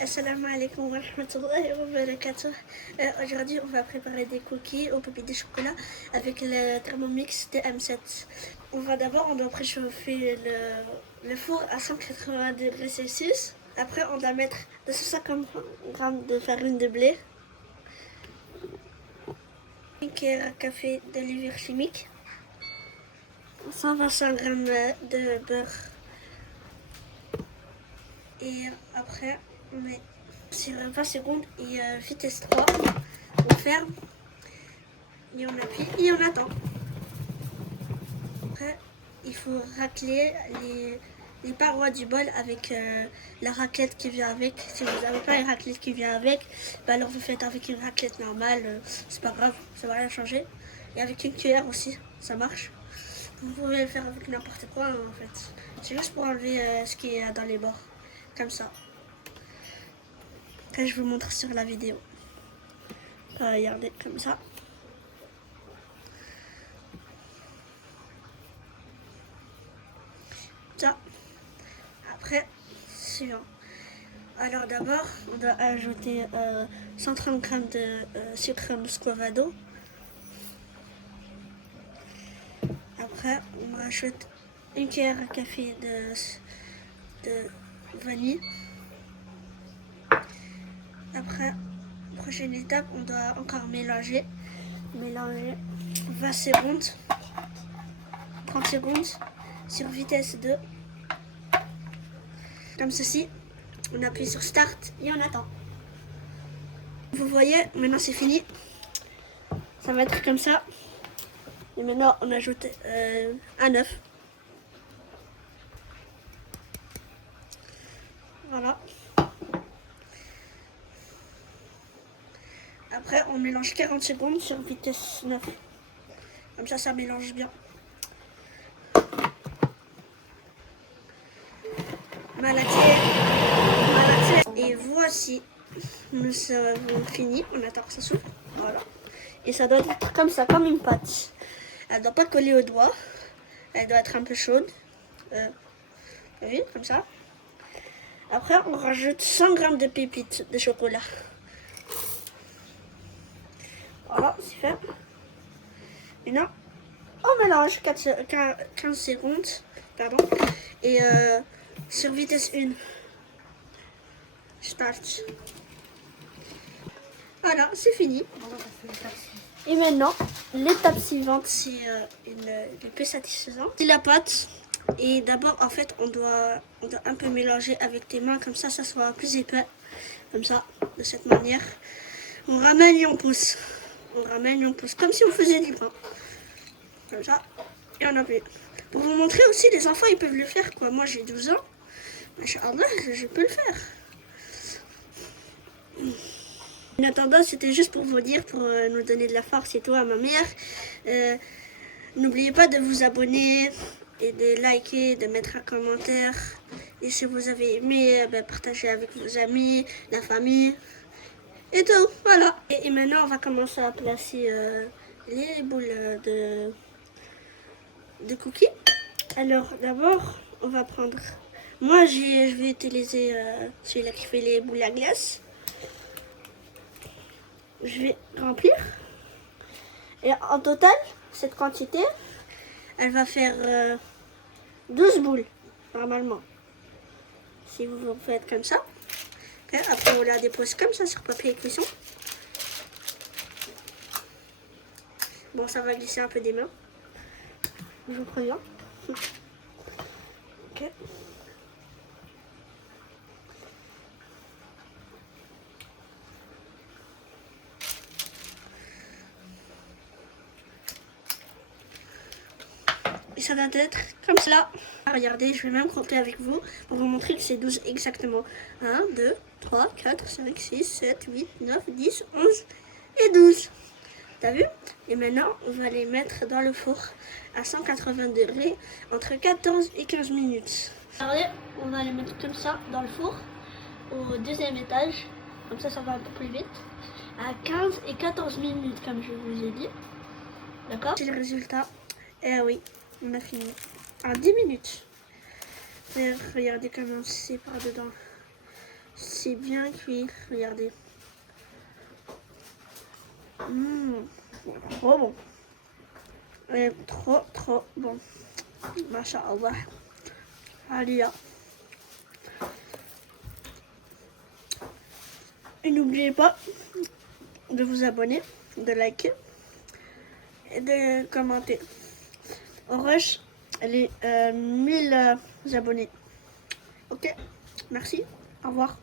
Assalamu alaikum wa rahmatullahi wa barakatuh. Aujourd'hui, on va préparer des cookies aux pépites de chocolat avec le Thermomix de M7. On doit préchauffer le four à 180 degrés Celsius. Après, on doit mettre 250 g de farine de blé, une cuillère à café de levure chimique, 125 g de beurre. Et après, on met sur 20 secondes et vitesse 3, on ferme et on appuie et on attend. Après, il faut racler les parois du bol avec la raclette qui vient avec. Si vous n'avez pas une raclette qui vient avec, bah alors vous faites avec une raclette normale, c'est pas grave, ça va rien changer. Et avec une cuillère aussi, ça marche. Vous pouvez le faire avec n'importe quoi en fait. C'est juste pour enlever ce qui est dans les bords, comme ça. Après, je vous montre sur la vidéo. Regardez, comme ça. Ça. Après, suivant. Alors d'abord, on doit ajouter 130 g de sucre muscovado. Après, on rajoute une cuillère à café de vanille. Après, prochaine étape, on doit encore mélanger 20 secondes, 30 secondes sur vitesse 2. Comme ceci, on appuie sur Start et on attend. Vous voyez, maintenant c'est fini. Ça va être comme ça. Et maintenant, on ajoute un œuf. Voilà. Après, on mélange 40 secondes sur vitesse 9. Comme ça mélange bien. Malaxé. Et voici, nous avons fini. On attend que ça s'ouvre. Voilà. Et ça doit être comme ça, comme une pâte. Elle ne doit pas coller au doigt. Elle doit être un peu chaude. Vous voyez, comme ça. Après, on rajoute 100 g de pépites de chocolat. Voilà, c'est fait. Maintenant, on mélange 15 secondes. Pardon. Et sur vitesse 1. Start. Voilà, c'est fini. Et maintenant, l'étape suivante, c'est une peu satisfaisante. C'est la pâte. Et d'abord, en fait, on doit un peu mélanger avec tes mains, comme ça soit plus épais. Comme ça, de cette manière. On ramène et on pousse. On ramène et on pousse, comme si on faisait du pain. Comme ça, et on appuie. Pour vous montrer aussi, les enfants, ils peuvent le faire, quoi. Moi, j'ai 12 ans. Inch'Allah, je peux le faire. En attendant, c'était juste pour vous dire, pour nous donner de la force et tout à ma mère. N'oubliez pas de vous abonner et de liker, de mettre un commentaire. Et si vous avez aimé, partagez avec vos amis, la famille et tout. Voilà. Et maintenant, on va commencer à placer les boules de cookies. Alors d'abord, on va prendre... Moi, je vais utiliser celui-là qui fait les boules à glace. Je vais remplir. Et en total, cette quantité, elle va faire 12 boules, normalement. Si vous faites comme ça. Okay. Après, on la dépose comme ça sur papier cuisson. Bon, ça va glisser un peu des mains. Je vous préviens. Ok. Et ça doit être comme cela. Regardez, je vais même compter avec vous pour vous montrer que c'est 12 exactement. 1, 2, 3, 4, 5, 6, 7, 8, 9, 10, 11 et 12. T'as vu? Et maintenant, on va les mettre dans le four à 180 degrés entre 14 et 15 minutes. Regardez, on va les mettre comme ça dans le four au deuxième étage. Comme ça va un peu plus vite. À 15 et 14 minutes, comme je vous ai dit. D'accord? C'est le résultat. Eh oui, on a fini. En 10 minutes. Et regardez comment c'est par dedans. C'est bien cuit, regardez. Trop bon. Et trop bon. Masha'Allah. Allez. Et n'oubliez pas de vous abonner, de liker et de commenter. On rush les 1000 abonnés. Ok, merci, au revoir.